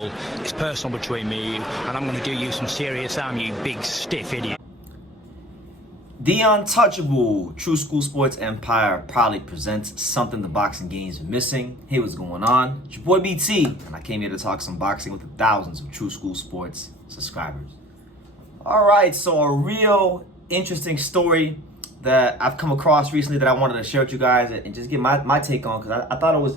It's personal between me and you, and I'm going to do you some serious harm, you big stiff idiot. The Untouchable True School Sports Empire proudly presents something the boxing game's missing. Hey, what's going on? It's your boy BT, and I came here to talk some boxing with the thousands of True School Sports subscribers. All right, so a real interesting story that I've come across recently that I wanted to share with you guys and just get my take on, because I thought it was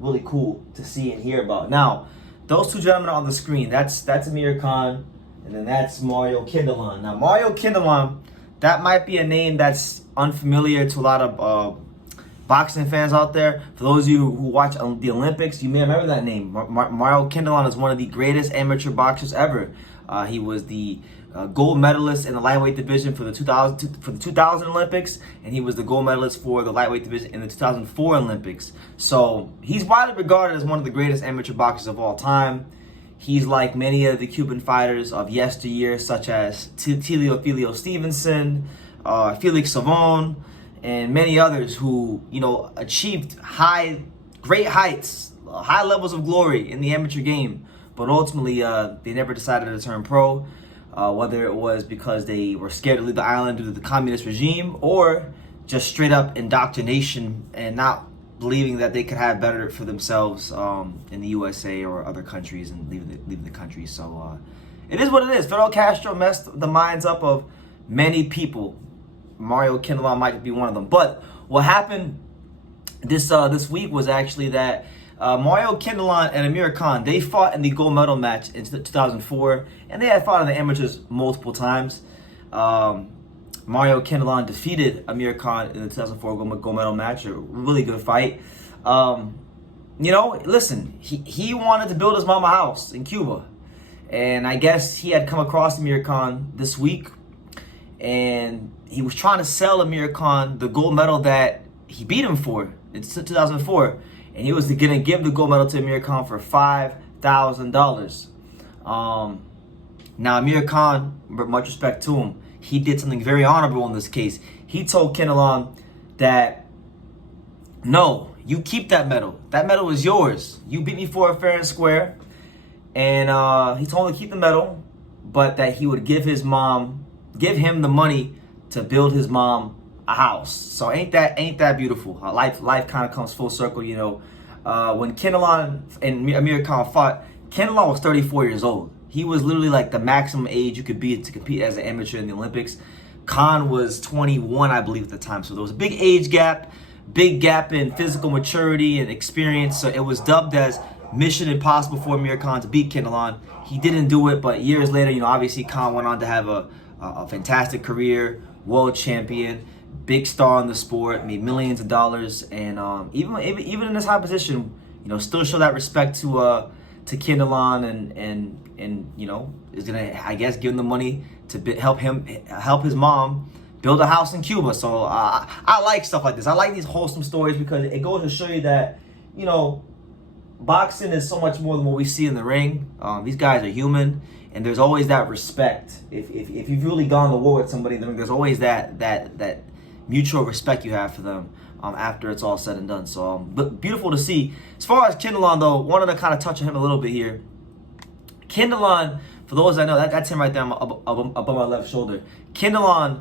really cool to see and hear about. Now, those two gentlemen on the screen, that's Amir Khan, and then that's Mario Kindelan. Now, Mario Kindelan, that might be a name that's unfamiliar to a lot of boxing fans out there. For those of you who watch the Olympics, you may remember that name. Mario Kindelan is one of the greatest amateur boxers ever. He was the gold medalist in the lightweight division for the 2000 Olympics, and he was the gold medalist for the lightweight division in the 2004 Olympics. So he's widely regarded as one of the greatest amateur boxers of all time. He's like many of the Cuban fighters of yesteryear, such as Tilio Stevenson, Felix Savon, and many others who, achieved great heights, high levels of glory in the amateur game. But ultimately, they never decided to turn pro, whether it was because they were scared to leave the island due to the communist regime, or just straight up indoctrination and not believing that they could have better for themselves in the USA or other countries and leave the country. So it is what it is. Fidel Castro messed the minds up of many people. Mario Kindelan might be one of them. But what happened this week was actually that Mario Kindelan and Amir Khan, they fought in the gold medal match in 2004, and they had fought in the amateurs multiple times. Mario Kindelan defeated Amir Khan in the 2004 gold medal match, a really good fight. Listen, he wanted to build his mama a house in Cuba, and I guess he had come across Amir Khan this week, and he was trying to sell Amir Khan the gold medal that he beat him for in 2004. And he was going to give the gold medal to Amir Khan for $5,000. Now, Amir Khan, much respect to him, he did something very honorable in this case. He told Kindelan that, no, you keep that medal. That medal is yours. You beat me for it fair and square. And he told him to keep the medal, but that he would give him the money to build his mom a house. So ain't that beautiful? Life kind of comes full circle, When Kindelan and Amir Khan fought, Kindelan was 34 years old. He was literally like the maximum age you could be to compete as an amateur in the Olympics. Khan was 21, I believe, at the time. So there was a big age gap, big gap in physical maturity and experience. So it was dubbed as Mission Impossible for Amir Khan to beat Kindelan. He didn't do it, but years later, obviously Khan went on to have a fantastic career, world champion, big star in the sport, made millions of dollars, and even in this high position, still show that respect to Kindelan, and is gonna, I guess, give him the money to help his mom build a house in Cuba. So I like stuff like this. I like these wholesome stories because it goes to show you that boxing is so much more than what we see in the ring. These guys are human, and there's always that respect. If you've really gone to war with somebody, then there's always that mutual respect you have for them after it's all said and done. So but beautiful to see. As far as Kindelan, though, wanted to kind of touch on him a little bit here. Kindelan, for those I know, that's him right there above my left shoulder. Kindelan,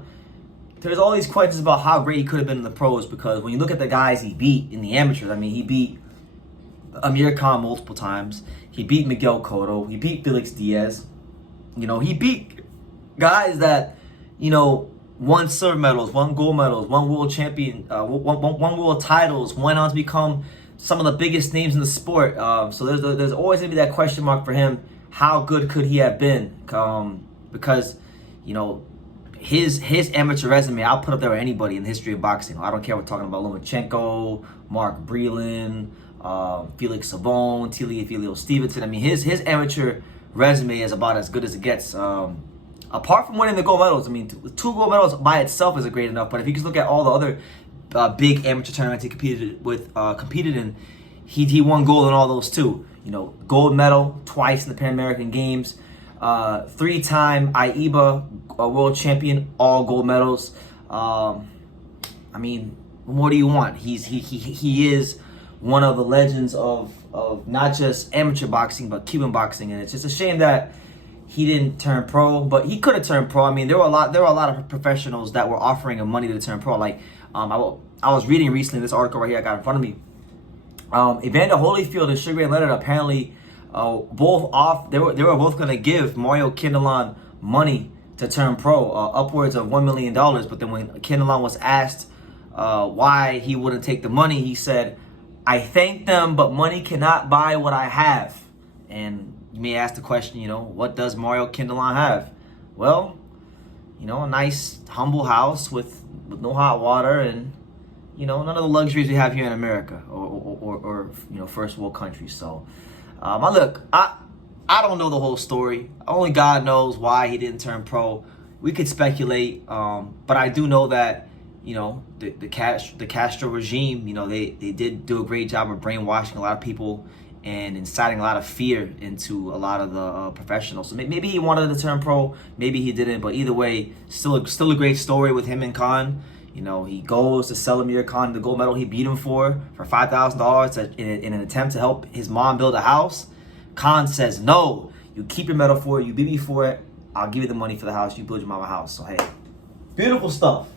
there's all these questions about how great he could have been in the pros, because when you look at the guys he beat in the amateurs, he beat Amir Khan multiple times. He beat Miguel Cotto. He beat Felix Diaz. He beat guys that, won silver medals, won gold medals, won world champion, won world titles, went on to become some of the biggest names in the sport. So there's always going to be that question mark for him. How good could he have been? Because, his amateur resume, I'll put up there with anybody in the history of boxing. I don't care. We're talking about Lomachenko, Mark Breland, Felix Savon, Tilio Stevenson. His amateur resume is about as good as it gets. Apart from winning the gold medals, 2 gold medals by itself isn't great enough. But if you just look at all the other big amateur tournaments he competed in, he won gold in all those too. Gold medal twice in the Pan American Games, 3-time AIBA world champion, all gold medals. What more do you want? He is one of the legends of not just amateur boxing but Cuban boxing, and it's just a shame that he didn't turn pro. But he could have turned pro. I mean, there were a lot of professionals that were offering him money to turn pro. Like I was reading recently this article right here I got in front of me. Evander Holyfield and Sugar Ray Leonard apparently they were both going to give Mario Kindelan money to turn pro, upwards of $1 million. But then when Kindelan was asked why he wouldn't take the money, he said, "I thank them, but money cannot buy what I have." And you may ask the question, what does Mario Kindelan have? Well, a nice humble house with no hot water and none of the luxuries we have here in America or first world countries. So I don't know the whole story. Only God knows why he didn't turn pro. We could speculate, but I do know that the Castro regime, they did do a great job of brainwashing a lot of people and inciting a lot of fear into a lot of the professionals. So maybe he wanted to turn pro, maybe he didn't. But either way, still a great story with him and Khan. He goes to sell Amir Khan the gold medal he beat him for $5,000 in an attempt to help his mom build a house. Khan says, "No, you keep your medal for it. You beat me for it. I'll give you the money for the house. You build your mama a house." So, hey, beautiful stuff.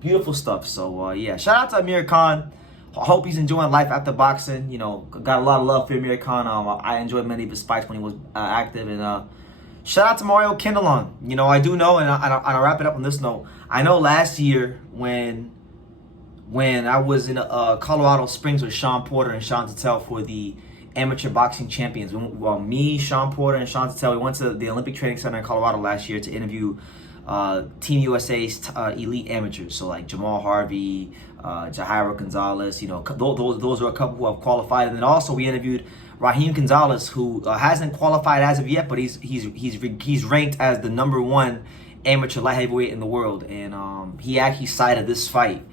Beautiful stuff. So, yeah, shout out to Amir Khan. I hope he's enjoying life after boxing. Got a lot of love for Amir Khan. I enjoyed many of his fights when he was active. And shout out to Mario Kindelan. I do know, and I'll wrap it up on this note. I know last year when I was in Colorado Springs with Sean Porter and Sean Tatel for the amateur boxing champions. Me, Sean Porter, and Sean Tatel, we went to the Olympic Training Center in Colorado last year to interview Team USA's elite amateurs. So like Jamal Harvey, Jairo Gonzalez, those are a couple who have qualified. And then also we interviewed Raheem Gonzalez, who hasn't qualified as of yet, but he's ranked as the #1 amateur light heavyweight in the world. And he actually cited this fight,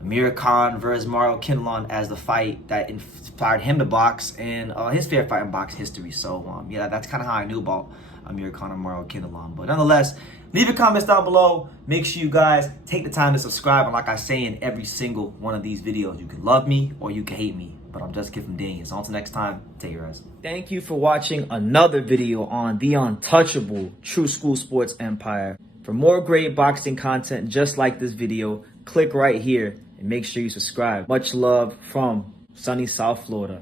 Amir Khan versus Mario Kindelan, as the fight that inspired him to box and his favorite fight in box history. So yeah, that's kind of how I knew about Amir Khan and Mario Kindelan. But nonetheless, leave your comments down below. Make sure you guys take the time to subscribe. And like I say in every single one of these videos, you can love me or you can hate me, but I'm just Kid from Daniel. So until next time, take care, guys. Thank you for watching another video on the untouchable True School Sports Empire. For more great boxing content just like this video, click right here and make sure you subscribe. Much love from sunny South Florida.